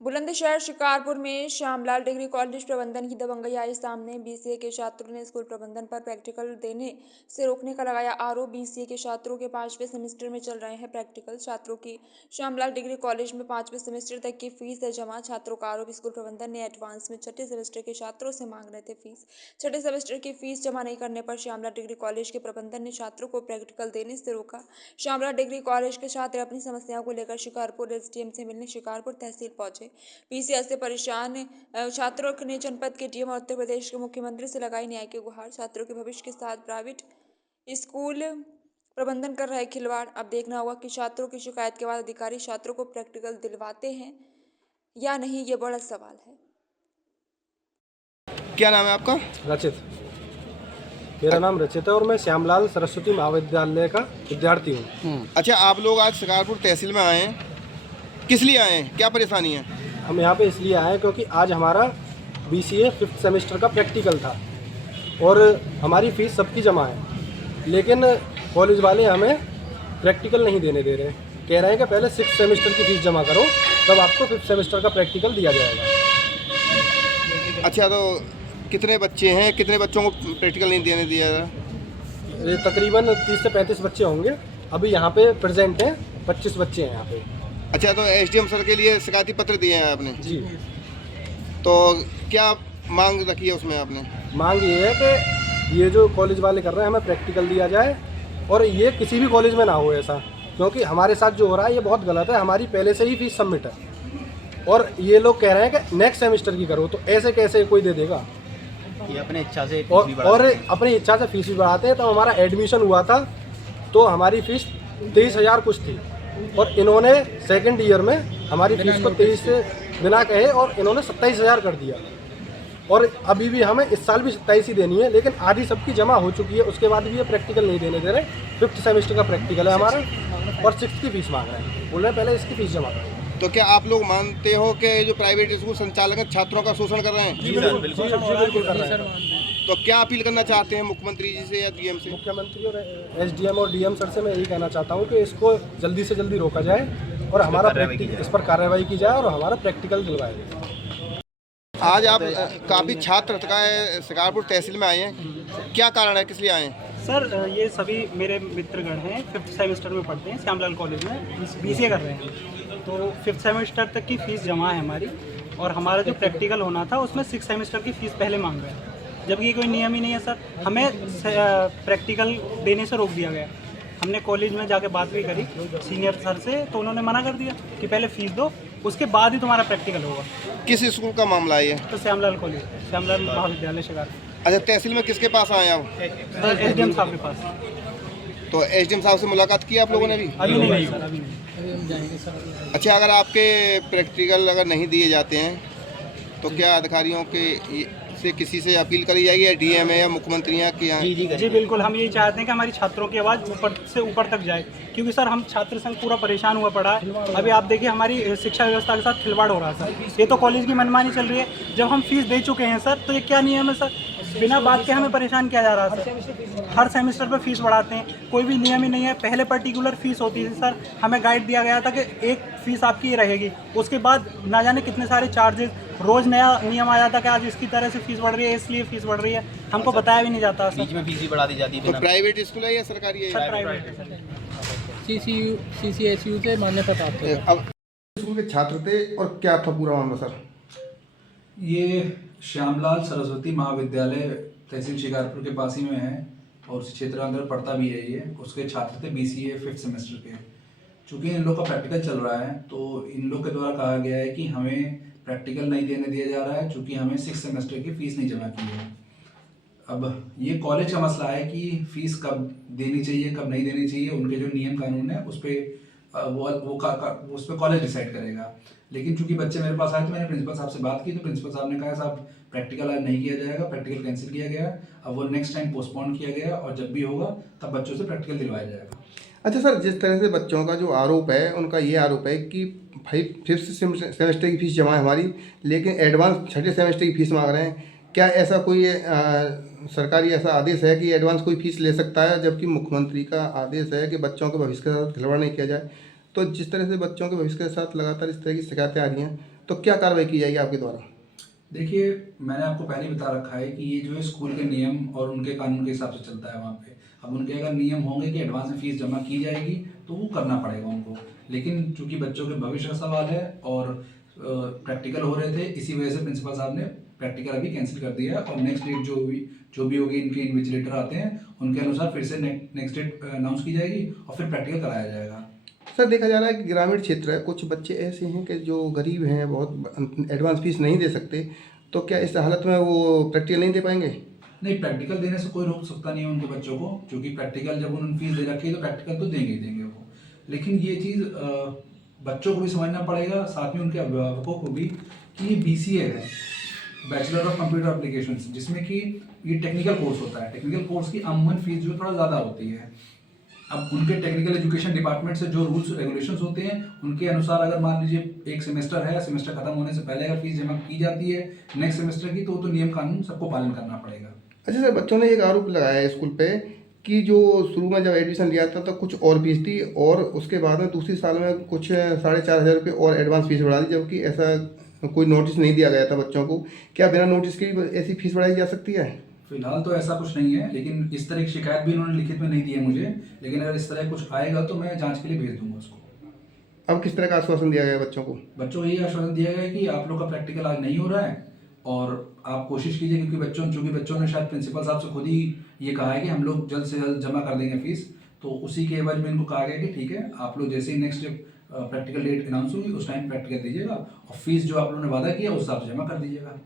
बुलंदशहर शिकारपुर में Shyamlal degree college प्रबंधन की दबंगई आई सामने। बीसीए के छात्रों ने स्कूल प्रबंधन पर प्रैक्टिकल देने से रोकने का लगाया आरोप। बीसीए के छात्रों के 5वें सेमेस्टर में चल रहे हैं प्रैक्टिकल। छात्रों की श्यामलाल डिग्री कॉलेज में 5वें सेमेस्टर तक की फीस है जमा। छात्रों का आरोप, स्कूल प्रबंधन ने एडवांस में छठे सेमेस्टर के छात्रों से मांग रहे थे फीस। छठे सेमेस्टर की फीस जमा नहीं करने पर श्यामलाल डिग्री कॉलेज के प्रबंधन ने छात्रों को प्रैक्टिकल देने से रोका। श्यामलाल डिग्री कॉलेज के छात्र अपनी समस्याओं को लेकर शिकारपुर एसडीएम से मिलने शिकारपुर तहसील पहुंचे। पीसीएस से परेशान छात्रों ने जनपद के डीएम और उत्तर प्रदेश के मुख्यमंत्री से लगाई न्याय की गुहार। छात्रों के भविष्य के साथ प्राइवेट स्कूल प्रबंधन कर रहे खिलवाड़। अब देखना होगा कि छात्रों की शिकायत के बाद अधिकारी छात्रों को प्रैक्टिकल दिलवाते हैं या नहीं, ये बड़ा सवाल है। क्या नाम है आपका? रचित। मेरा नाम रचित है और मैं श्यामलाल सरस्वती महाविद्यालय का विद्यार्थी हूँ। अच्छा, आप लोग आज शिकारपुर तहसील में आए हैं, किस लिए आए हैं, क्या परेशानी है? हम यहाँ पे इसलिए आए हैं क्योंकि आज हमारा बीसीए 5th सेमेस्टर का प्रैक्टिकल था और हमारी फ़ीस सबकी जमा है, लेकिन कॉलेज वाले हमें प्रैक्टिकल नहीं देने दे रहे। कह रहे हैं कि पहले 6th सेमेस्टर की फ़ीस जमा करो, तब आपको 5th सेमेस्टर का प्रैक्टिकल दिया जाएगा। अच्छा, तो कितने बच्चे हैं, कितने बच्चों को प्रैक्टिकल नहीं देने दिया जा रहा? ये तकरीबन 30 से 35 बच्चे होंगे। अभी यहाँ पे प्रेजेंट हैं 25 बच्चे हैं यहाँ पे। अच्छा, तो एसडीएम सर के लिए शिकायती पत्र दिए हैं आपने? जी। तो क्या मांग रखी है उसमें आपने? मांग ये है कि ये जो कॉलेज वाले कर रहे हैं हमें प्रैक्टिकल दिया जाए और ये किसी भी कॉलेज में ना हो ऐसा, क्योंकि हमारे साथ जो हो रहा है ये बहुत गलत है। हमारी पहले से ही फीस सबमिट है और ये लोग कह रहे हैं कि नेक्स्ट सेमेस्टर की करो, तो ऐसे कैसे कोई दे देगा? ये अपने इच्छा से और अपनी इच्छा से फीस भी बढ़ाते हैं। तो हमारा एडमिशन हुआ था तो हमारी फीस 23,000 कुछ थी और इन्होंने सेकंड ईयर में हमारी फीस को 23 से बिना कहे और इन्होंने 27,000 कर दिया। और अभी भी हमें इस साल भी 27 ही देनी है, लेकिन आधी सबकी जमा हो चुकी है, उसके बाद भी ये प्रैक्टिकल नहीं देने दे रहे। 5th सेमेस्टर का प्रैक्टिकल है हमारा और 6th की फीस मांग रहे हैं, बोल रहे हैं पहले इसकी फीस जमा करो। तो क्या आप लोग मानते हो कि जो प्राइवेट स्कूल संचालक हैं छात्रों का शोषण कर रहे हैं? जी बिल्कुल कर रहे हैं। तो क्या अपील करना चाहते हैं मुख्यमंत्री जी से या डीएम से? मुख्यमंत्री और एसडीएम और डीएम सर से मैं यही कहना चाहता हूँ कि इसको जल्दी से जल्दी रोका जाए और हमारा इस पर कार्रवाई की जाए और हमारा प्रैक्टिकल दिलवाया जाए। आज आप काफ़ी छात्र शिकारपुर तहसील में आए हैं, क्या कारण है, किस लिए आए हैं? सर, ये सभी मेरे मित्रगण हैं, 5th सेमेस्टर में पढ़ते हैं श्यामलाल कॉलेज में, बीसीए कर रहे हैं। तो 5th सेमेस्टर तक की फ़ीस जमा है हमारी और हमारा जो प्रैक्टिकल होना था उसमें 6th सेमेस्टर की फ़ीस पहले मांग रहे हैं, जबकि कोई नियम ही नहीं है सर। हमें प्रैक्टिकल देने से रोक दिया गया। हमने कॉलेज में जाके बात भी करी सीनियर सर से, तो उन्होंने मना कर दिया कि पहले फ़ीस दो, उसके बाद ही तुम्हारा प्रैक्टिकल होगा। किस स्कूल का मामला है ये? तो श्यामलाल कॉलेज, श्यामलाल महाविद्यालय शिकारपुर। अच्छा, तहसील में किसके पास आए आप? एसडीएम साहब के पास। तो एसडीएम साहब से मुलाकात की आप लोगों ने भी? अभी नहीं सर, अभी नहीं। अच्छा, अगर आपके प्रैक्टिकल अगर नहीं दिए जाते हैं तो क्या अधिकारियों के से किसी से अपील करी जाएगी या डीएम है या मुख्यमंत्री हैं कि? जी बिल्कुल, हम यही चाहते हैं कि हमारी छात्रों की आवाज़ ऊपर से ऊपर तक जाए, क्योंकि सर हम छात्र संघ पूरा परेशान हुआ पड़ा है। अभी आप देखिए हमारी शिक्षा व्यवस्था के साथ खिलवाड़ हो रहा है सर। ये तो कॉलेज की मनमानी चल रही है। जब हम फीस दे चुके हैं सर, तो ये क्या नियम है सर? बिना बात के हमें परेशान किया जा रहा है सर। हर सेमेस्टर पर फीस बढ़ाते हैं, कोई भी नियम ही नहीं है। पहले पर्टिकुलर फीस होती थी सर, हमें गाइड दिया गया था कि एक फ़ीस आपकी ये रहेगी, उसके बाद ना जाने कितने सारे चार्जेस, रोज़ नया नियम आ जाता कि आज इसकी तरह से फीस बढ़ रही है, इसलिए फीस बढ़ रही है, हमको बताया भी नहीं जाता सर। बीच में फीस ही बढ़ा दी जाती है। तो प्राइवेट स्कूल है या सरकारी है? सर प्राइवेट है सर। CCSU से मान्यता प्राप्त है। अब स्कूल के छात्र थे और क्या था पूरा मामला सर? ये श्यामलाल सरस्वती महाविद्यालय तहसील शिकारपुर के पास ही में है और उस क्षेत्र के अंदर पढ़ता भी है ये। उसके छात्र थे बीसीए 5th सेमेस्टर के। चूँकि इन लोग का प्रैक्टिकल चल रहा है तो इन लोग के द्वारा कहा गया है कि हमें प्रैक्टिकल नहीं देने दिया जा रहा है, चूँकि हमें 6th सेमेस्टर की फ़ीस नहीं जमा की है। अब ये कॉलेज का मसला है कि फ़ीस कब देनी चाहिए कब नहीं देनी चाहिए, उनके जो नियम कानून है उस पर उस पर कॉलेज डिसाइड करेगा। लेकिन चूंकि बच्चे मेरे पास आए तो मैंने प्रिंसिपल साहब से बात की, तो प्रिंसिपल साहब ने कहा साहब प्रैक्टिकल आज नहीं किया जाएगा, प्रैक्टिकल कैंसिल किया गया, अब वो नेक्स्ट टाइम पोस्टपोन किया गया और जब भी होगा तब बच्चों से प्रैक्टिकल दिलवाया जाएगा। अच्छा सर, जिस तरह से बच्चों का जो आरोप है, उनका ये आरोप है कि 5th सेमेस्टर की फ़ीस जमा है हमारी, लेकिन एडवांस छठे सेमेस्टर की फ़ीस मांग रहे हैं। क्या ऐसा कोई सरकारी ऐसा आदेश है कि एडवांस कोई फ़ीस ले सकता है, जबकि मुख्यमंत्री का आदेश है कि बच्चों के भविष्य के साथ खिलवाड़ नहीं किया जाए? तो जिस तरह से बच्चों के भविष्य के साथ लगातार इस तरह की शिकायतें आ रही हैं, तो क्या कार्रवाई की जाएगी आपके द्वारा? देखिए, मैंने आपको पहले ही बता रखा है कि ये जो है स्कूल के नियम और उनके कानून के हिसाब से चलता है वहाँ पे। अब उनके अगर नियम होंगे कि एडवांस में फीस जमा की जाएगी तो वो करना पड़ेगा उनको, लेकिन चूंकि बच्चों के भविष्य का सवाल है और प्रैक्टिकल हो रहे थे, इसी वजह से प्रिंसिपल साहब ने प्रैक्टिकल अभी कैंसिल कर दिया है और नेक्स्ट डेट जो भी होगी, इनके इन्विजिलेटर आते हैं उनके अनुसार फिर से नेक्स्ट डेट अनाउंस की जाएगी और फिर प्रैक्टिकल कराया जाएगा। सर, देखा जा रहा है कि ग्रामीण क्षेत्र है, कुछ बच्चे ऐसे हैं कि जो गरीब हैं, बहुत एडवांस फीस नहीं दे सकते, तो क्या इस हालत में वो प्रैक्टिकल नहीं दे पाएंगे? नहीं, प्रैक्टिकल देने से कोई रोक सकता नहीं है उनके बच्चों को, क्योंकि प्रैक्टिकल जब उन्होंने फीस दे रखी है तो प्रैक्टिकल तो देंगे ही देंगे वो। लेकिन ये चीज़ बच्चों को भी समझना पड़ेगा, साथ में उनके अभिभावकों को भी, कि ये BCA है, बैचलर ऑफ कंप्यूटर एप्लीकेशंस, जिसमें कि ये टेक्निकल कोर्स होता है। टेक्निकल कोर्स की अमूमन फीस जो थोड़ा ज़्यादा होती है। अब उनके टेक्निकल एजुकेशन डिपार्टमेंट से जो रूल्स रेगुलेशंस होते हैं उनके अनुसार अगर मान लीजिए एक सेमेस्टर है, सेमेस्टर खत्म होने से पहले अगर फीस जमा की जाती है नेक्स्ट सेमेस्टर की, तो नियम कानून सबको पालन करना पड़ेगा। अच्छा सर, बच्चों ने एक आरोप लगाया है स्कूल पे कि जो शुरू में जब एडमिशन लिया था तो कुछ और फीस थी और उसके बाद में दूसरी साल में कुछ 4,500 रुपये और एडवांस फीस बढ़ा दी, जबकि ऐसा कोई नोटिस नहीं दिया गया था बच्चों को। क्या बिना नोटिस के ऐसी फीस बढ़ाई जा सकती है? फिलहाल तो ऐसा कुछ नहीं है, लेकिन इस तरह की शिकायत भी इन्होंने लिखित में नहीं दी है मुझे, लेकिन अगर इस तरह कुछ आएगा तो मैं जांच के लिए भेज दूंगा उसको। अब किस तरह का आश्वासन दिया गया बच्चों को? बच्चों को यही आश्वासन दिया गया है कि आप लोग का प्रैक्टिकल आज नहीं हो रहा है और आप कोशिश कीजिए, क्योंकि चूंकि बच्चों ने शायद प्रिंसिपल साहब से खुद ही ये कहा है कि हम लोग जल्द से जल्द जमा कर देंगे फीस, तो उसी के एवज में इनको कहा गया कि ठीक है, आप लोग जैसे ही नेक्स्ट प्रैक्टिकल डेट अनाउंस होगी उस टाइम प्रैक्टिकल दीजिएगा और फीस जो आप लोगों ने वादा किया उस हिसाब से जमा कर दीजिएगा।